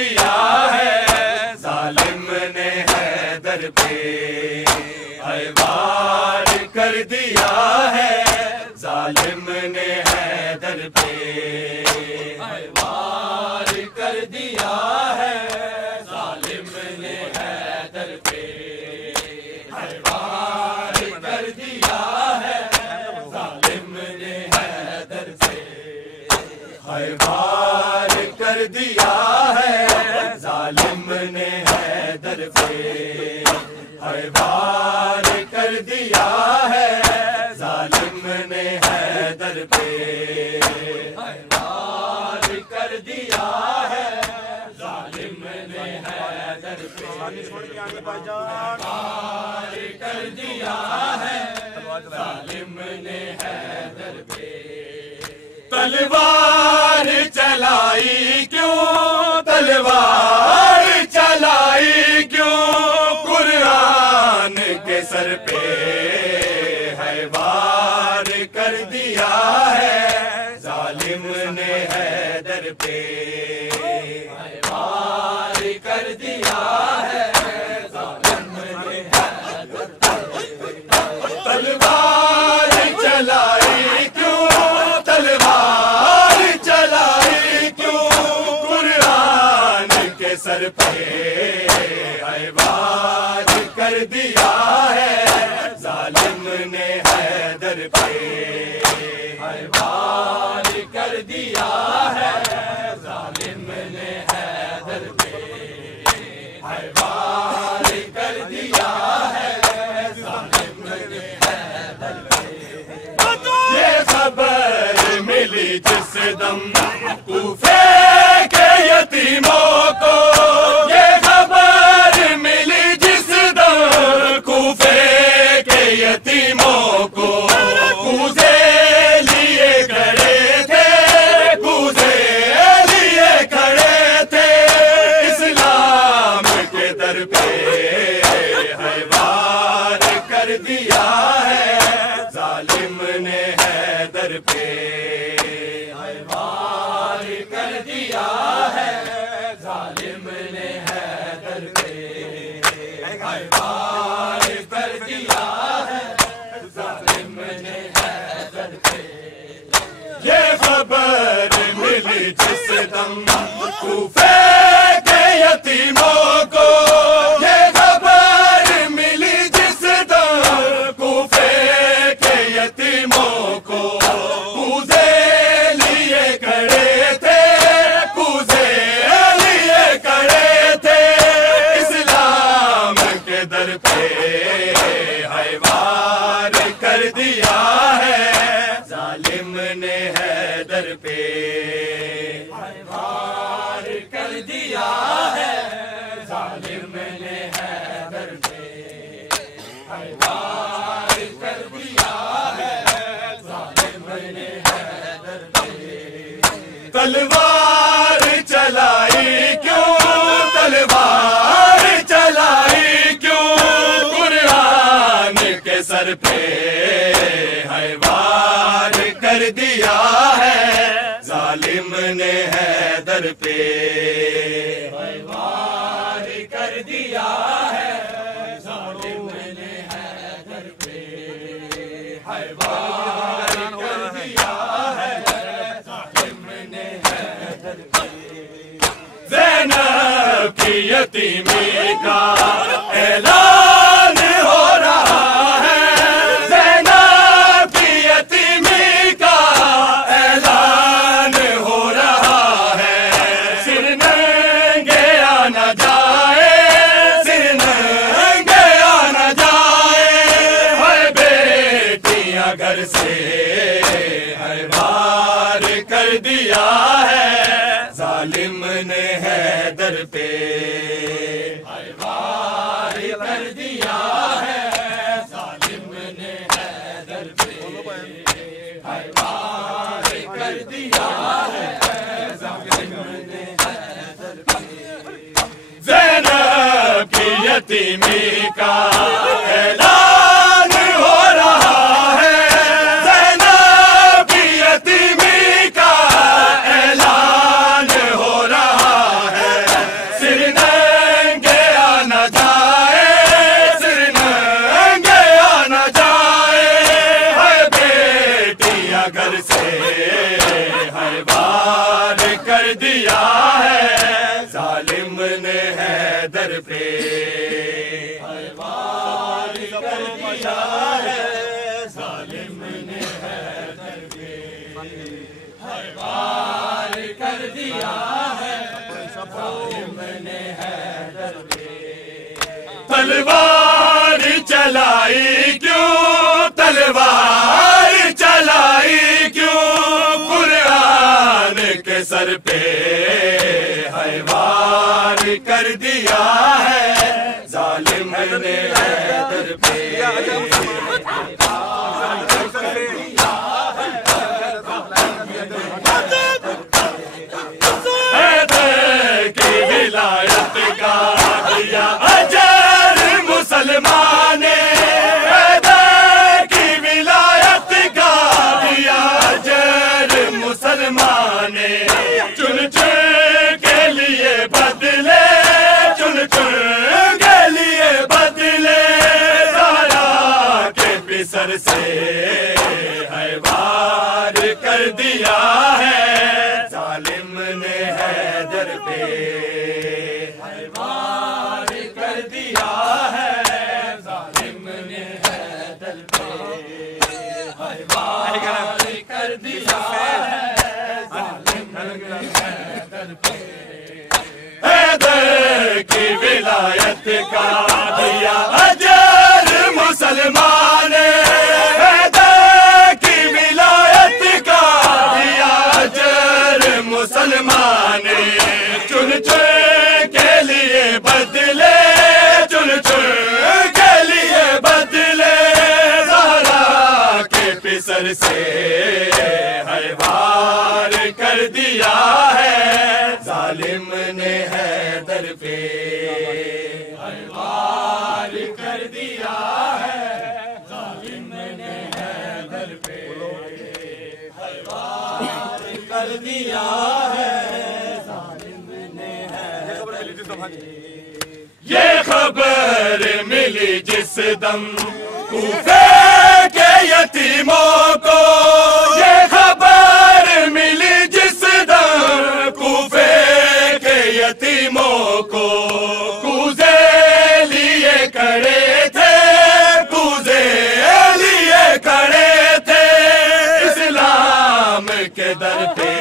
दिया है जालिम ने हैदर पे, हाय वार कर दिया है जालिम ने हैदर पे, हाय वार कर दिया है जालिम ने हैदर पे, हाय वार कर दिया है जालिम ने हैदर पे, हाय वार कर दिया है जालिम ने हैदर पे, हाय वार कर दिया है जालिम ने हैदर पे, हाय वार कर दिया है जालिम ने हैदर पे, वार कर दिया है जालिम ने हैदर पे। तलवार चलाई क्यों, तलवार चलाई क्यों कुरान के सर पे, है वार कर दिया है जालिम ने हैदर पे, है वार कर दिया है जालिम ने हैदर पे। तलवार चलाई क्यों, तलवार चलाई क्यों कुरान के सर पे, है वार कर दिया है जालिम ने हैदर पे, है वार कर दिया है जालिम ने हैदर पे, है वार कर दिया है जालिम ने हैदर पे। ये खबर मिली जिस दम कूफे के यतीमों को, ये खबर मिली जिस दम कूफे के यतीमों को, कूजे लिए खड़े थे, कूजे लिए खड़े थे इस्लाम के दर पे, है वार कर दिया है जालिम ने हैदर पे, है वार कर दिया है जालिम ने हैदर पे, है वार कर दिया है जालिम ने हैदर पे। ये खबर मिली जिस दम कूफे के यतीमों को, ये खबर मिली जिस दम कूफे के यतीमों को, कूजे लिए खड़े थे, कूजे लिए खड़े थे इस्लाम के दर पे, है वार कर दिया है जालिम ने हैदर पे, है वार कर दिया है जालिम ने हैदर पे, है वार कर दिया है जालिम ने हैदर पे। तलवार चलाई क्यों, तलवार चलाई क्यों कुरान के सर पे, है वार कर दिया है जालिम ने हैदर पे, है वार कर दिया है जालिम ने हैदर पे, है वार कर दिया है जालिम ने हैदर पे। ज़ैनब की यतीमी का ऐलान हो रहा है, ज़ैनब की यतीमी का ऐलान हो रहा है, सिर नंगे आना जाए, सिर नंगे आना जाए, है बेटियां घर से, है वार कर दिया है जालिम ने हैदर पे, है वार कर दिया है जालिम ने हैदर पे, है वार कर दिया है जालिम ने हैदर पे। ज़ैनब की यतीमी का ऐलान हो रहा है, ज़ैनब की यतीमी का ऐलान हो रहा है, ने हैदर पे वार कर दिया है, जालिम ने हैदर पे वार कर दिया है, जालिम ने हैदर पे। तलवार चलाई क्यों, तलवार चलाई क्यों, कुरान के सर पे है वार कर दिया है, जालिम ने हैदर पे हैदर की विलायत का दिया अजर मुसलमाने, हैदर की विलायत का दिया अजर मुसलमाने। चुन चुन के लिए बदले, चुन चुन के लिए बदले, सारा के पिसर से है वार कर दिया है, जालिम ने हैदर पे है वार कर दिया है, जालिम ने हैदर पे है वार कर दिया है, जालिम ने हैदर पे। हैदर की विलायत का दिया अजर मुसलमाने, हैदर की विलायत का दिया अजर मुसलमाने। चुन चुन के लिए बदले, चुन चुन के लिए बदले, ज़हरा के पिसर से है वार कर दिया है, जालिम ने हैदर पे है वार कर दिया है, जालिम ने हैदर पे है वार कर दिया है, जालिम ने हैदर पे। ये खबर मिली जिस दम कूफे के यतीमों को, ये खबर मिली जिस दम कूफे के यतीमों को, कूजे लिए खड़े थे, कूजे लिए खड़े थे, इस्लाम के दर पे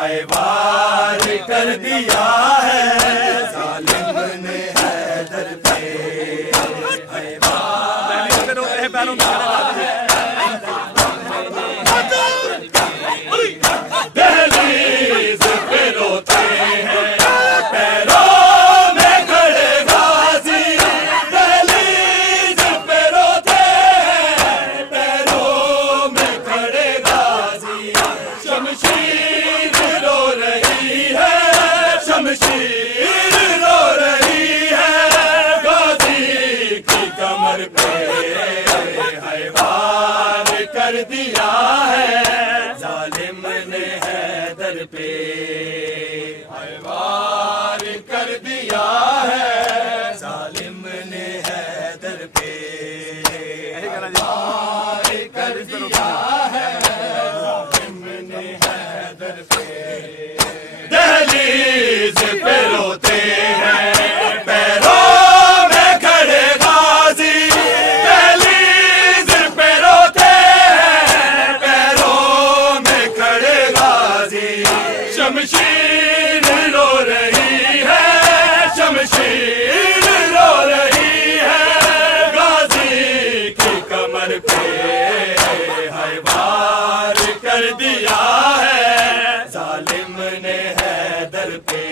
है वार कर दिया है, जालिम ने हैदर पे है वार कर दिया है। दहलीज पे रोते हैं, पैरों में खड़े गाजी, दहलीज पे रोते हैं, पैरों में खड़े गाजी। शमशीर रो रही है, शमशीर रो रही है, गाजी की कमर पे है वार कर दिया है, जालिम ने हैदर पे है वार कर दिया है, जालिम ने हैदर पे वार कर दिया है, जालिम ने हैदर पे। दहलीज पे रोते हैं, पैरों में खड़े गाजी, दहलीज पे रोते हैं, पैरों में खड़े गाजी। शमशीर रो रही है, शमशीर रो रही है, गाजी की कमर पे है वार कर दिया है, जालिम ने हैदर पे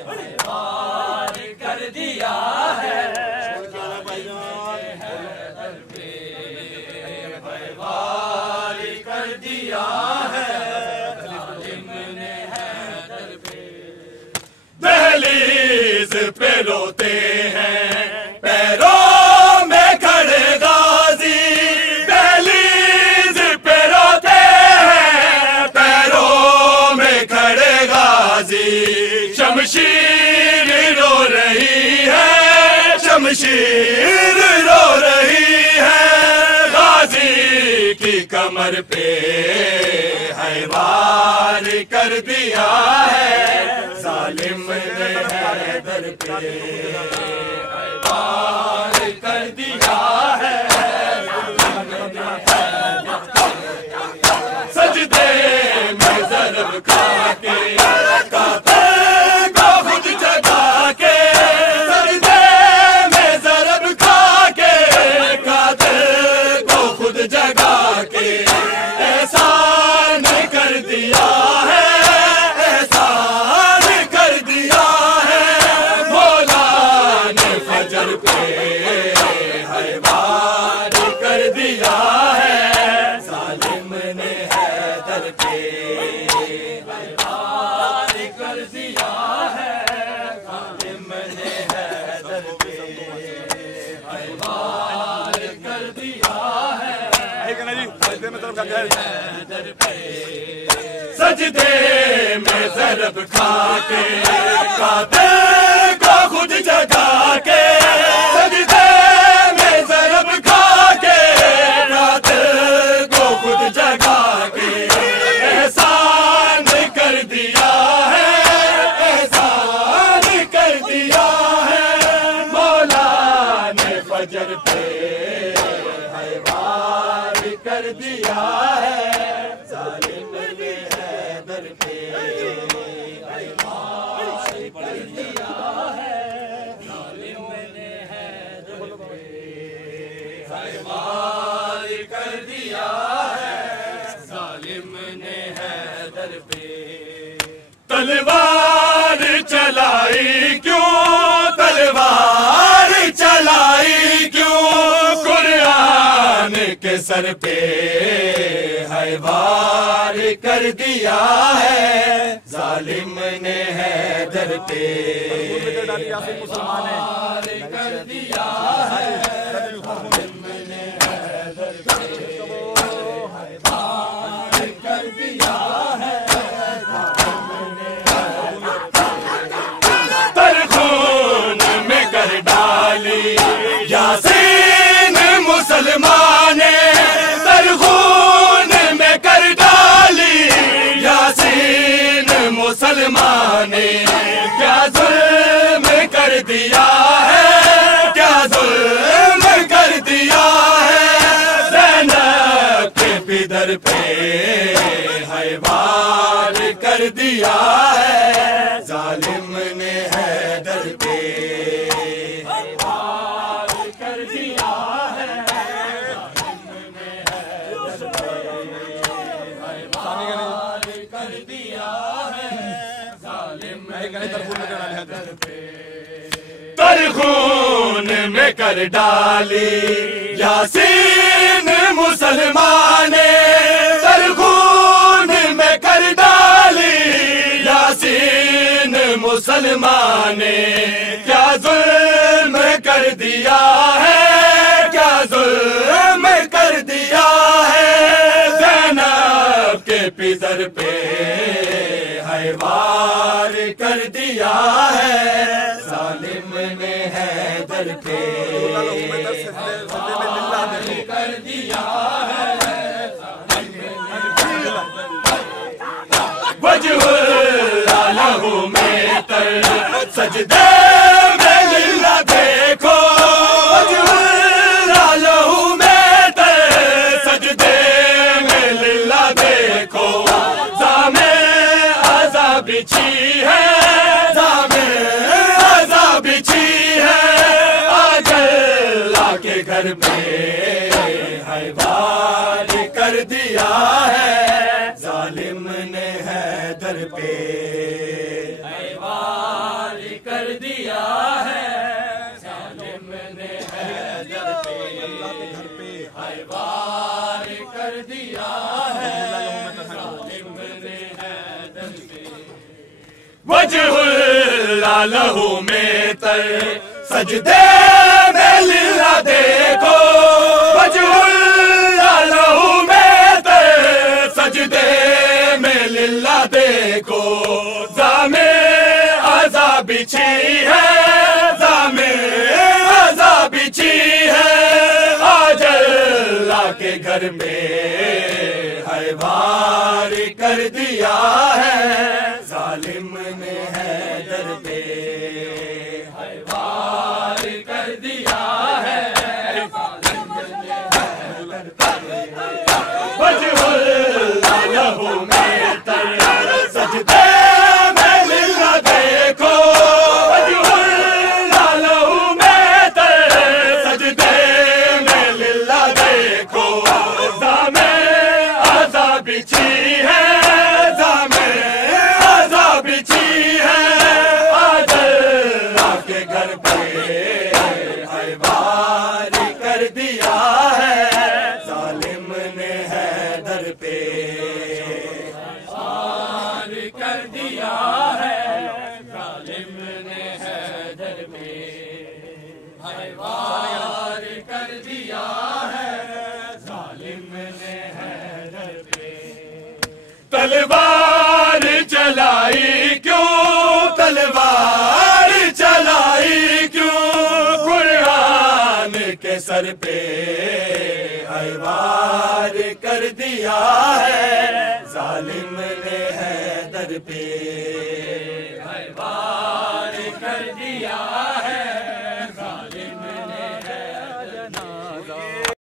है वार कर दिया है, हैदर पे है वार कर दिया है, जालिम ने हैदर पे। दहलीज पे रोते हैं, पैरों में खड़े गाजी, दहलीज पे रोते हैं, पैरों में खड़े गाजी। शमशीर रो रही है, शमशीर रो रही है, गाजी की की कमर पे है वार कर दिया है, जालिम ने हैदर पे है वार कर दिया है। सजदे में ज़रब खा के कातिल को खुद जगा के, सजदे में ज़रब खा के कातिल को खुद जगा के एहसान कर दिया है, एहसान कर दिया है। मौला ने फजर पे है वार कर दिया है, जालिम ने हैदर पे है वार कर दिया है, जालिम ने हैदर पे है वार कर दिया है, हैदर पे। सजदे में ज़रब खा के कातिल को खुद जगा के, सजदे में ज़रब खा के कातिल को खुद जगा के एहसान कर दिया है, एहसान कर दिया है। मौला ने फजर पे है वार कर दिया है, जालिम ने हैदर पे है वार कर दिया है, जालिम ने हैदर पे है वार कर दिया है, जालिम ने हैदर पे। तलवार चलाई क्यों, तलवार चलाई क्यों, कुरान के सर पे है वार कर दिया है, जालिम ने हैदर पे वार कर दिया है, जालिम ने हैदर पे है वार कर दिया है। तरखून में कर डाली यासीन मुसलमाने, तरखून में कर डाली यासीन मुसलमाने। क्या जुल्म कर दिया है, क्या जुल्म कर दिया है, ज़ैनब के पिदर पे है वार कर दिया है, जालिम ने हैदर पे है वार कर दिया है, जालिम ने हैदर पे है वार कर दिया है, जालिम ने हैदर पे। तरखून में कर डाली यासीन मुसलमाने, तरखून में कर डाली यासीन मुसलमाने। क्या जुल्म कर दिया है, क्या जुल्म कर दिया है, ज़ैनब के पिदर पे है वार कर दिया है, जालिम ने हैदर पे कर दिया है। वजहुल्लाह लहू में तर सजदे में लिल्ला देखो, वजहुल्लाह लहू में तर सजदे में लिल्ला देखो। जामे आज़ाब बिछी है, जामे आज़ाब बिछी है, आज अल्लाह के घर पे है वार कर दिया है, जालिम ने हैदर पे है वार कर दिया है, जालिम ने हैदर पे अल्लाह के घर पे है वार कर दिया है, जालिम ने हैदर पे। वजहुल्लाह लहू में तर सजदे में लिल्ला देखो, वजहुल्लाह लहू में तर सजदे में लिल्ला देखो। जामे आज़ाब बिछी है, जामे आज़ाब बिछी है, आज अल्लाह के घर घर पे है वार कर दिया है, जालिम ने हैदर पे है वार कर दिया है। वजहुल्लाह लहू में तर सजदे में लिल्ला देखो, वजहुल्लाह लहू में तर सजदे में लिल्ला देखो। जामे आज़ा बिछी है, जामे आज़ा बिछी है, आज अल्लाह के घर पे है वार कर दिया है, जालिम ने हैदर पे वार कर दिया है, जालिम ने हैदर पे है वार कर दिया है, जालिम ने हैदर पे। तलवार चलाई क्यों, तलवार चलाई क्यों, कुरान के सर पे है वार कर दिया है, जालिम ने हैदर पे है वार कर दिया है।